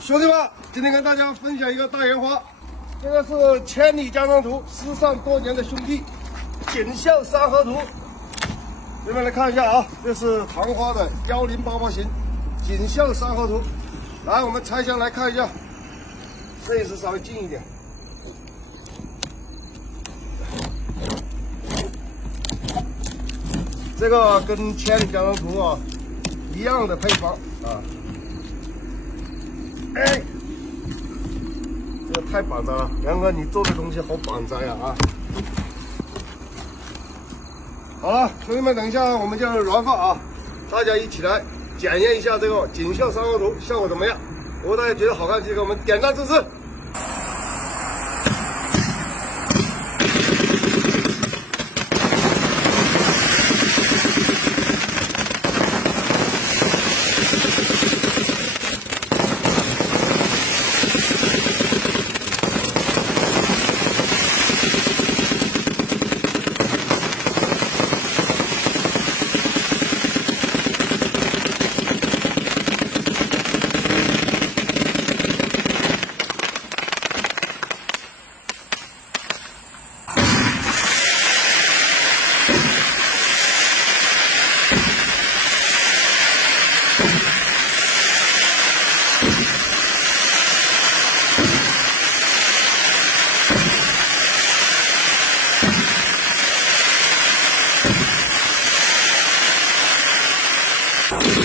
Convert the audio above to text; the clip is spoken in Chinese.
兄弟们，今天跟大家分享一个大研发，这个是千里江山图失散多年的兄弟锦绣三合图。你们来看一下啊，这是唐花的1088型锦绣三合图。来，我们拆箱来看一下，摄影师稍微近一点。这个跟千里江山图啊一样的配方啊。 哎，这个太板正了，杨哥，你做的东西好板正呀啊！好了，兄弟们，等一下我们就燃放啊，大家一起来检验一下这个锦绣三合图效果怎么样？如果大家觉得好看，就给我们点赞支持。 you